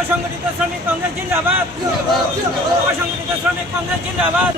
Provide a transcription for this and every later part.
অসংগঠিত শ্রমিক কংগ্রেস জিন্দাবাদ, অসংগঠিত শ্রমিক কংগ্রেস জিন্দাবাদ।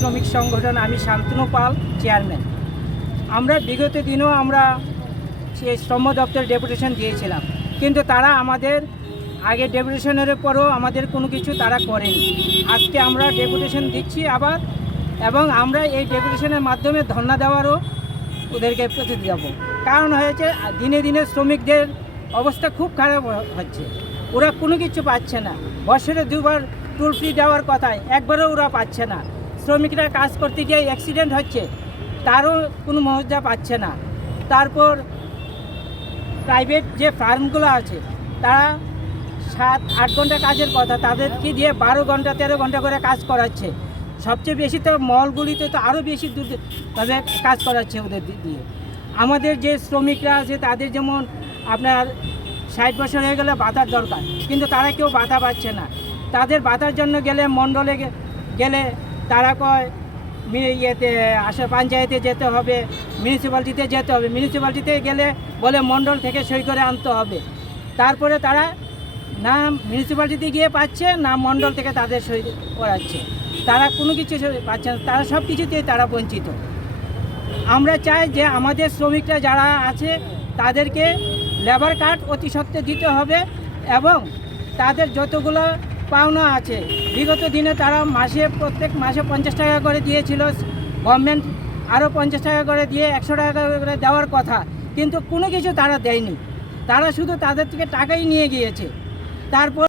শ্রমিক সংগঠন, আমি শান্তনু পাল, চেয়ারম্যান। আমরা বিগত দিনেও আমরা শ্রম দপ্তরে ডেপুটেশন দিয়েছিলাম, কিন্তু তারা আমাদের আগে ডেপুটেশনের পরও আমাদের কোনো কিছু তারা করেনি। আজকে আমরা ডেপুটেশন দিচ্ছি আবার, এবং আমরা এই ডেপুটেশনের মাধ্যমে ধর্ণা দেওয়ারও ওদেরকে প্রতি যাব। কারণ হয়েছে দিনে দিনে শ্রমিকদের অবস্থা খুব খারাপ হচ্ছে, ওরা কোনো কিছু পাচ্ছে না। বছরে দুবার টোল ফ্রি দেওয়ার কথায় একবারও ওরা পাচ্ছে না। শ্রমিকরা কাজ করতে গিয়ে অ্যাক্সিডেন্ট হচ্ছে, তারও কোনো মুআওয়াজা পাচ্ছে না। তারপর প্রাইভেট যে ফার্মগুলো আছে তারা 7-8 ঘন্টা কাজের কথা, তাদেরকে দিয়ে 12 ঘন্টা 13 ঘন্টা করে কাজ করাচ্ছে। সবচেয়ে বেশি তো মলগুলিতে তো আরও বেশি তাদের কাজ করাচ্ছে ওদের দিয়ে। আমাদের যে শ্রমিকরা আছে তাদের যেমন আপনার 60 বছর হয়ে গেলে ভাতার দরকার, কিন্তু তারা কেউ ভাতা পাচ্ছে না। তাদের ভাতার জন্য গেলে মণ্ডলে গেলে তারা কয় ইয়েতে আসা পঞ্চায়েতে যেতে হবে, মিউনিসিপ্যালিটিতে যেতে হবে। মিউনিসিপ্যালিটিতে গেলে বলে মণ্ডল থেকে সই করে আনতে হবে। তারপরে তারা না মিউনিসিপ্যালিটিতে গিয়ে পাচ্ছে, না মণ্ডল থেকে তাদের সই করাচ্ছে। তারা কোনো কিছু পাচ্ছে না, তারা সব কিছুতেই তারা বঞ্চিত। আমরা চাই যে আমাদের শ্রমিকরা যারা আছে তাদেরকে লেবার কার্ড অতি সত্ত্বে দিতে হবে, এবং তাদের যতগুলো পাওনা আছে বিগত দিনে তারা প্রত্যেক মাসে 50 টাকা করে দিয়েছিল। গভর্নমেন্ট আরও 50 টাকা করে দিয়ে 100 টাকা করে দেওয়ার কথা, কিন্তু কোনো কিছু তারা দেয়নি। তারা শুধু তাদের থেকে টাকাই নিয়ে গিয়েছে। তারপর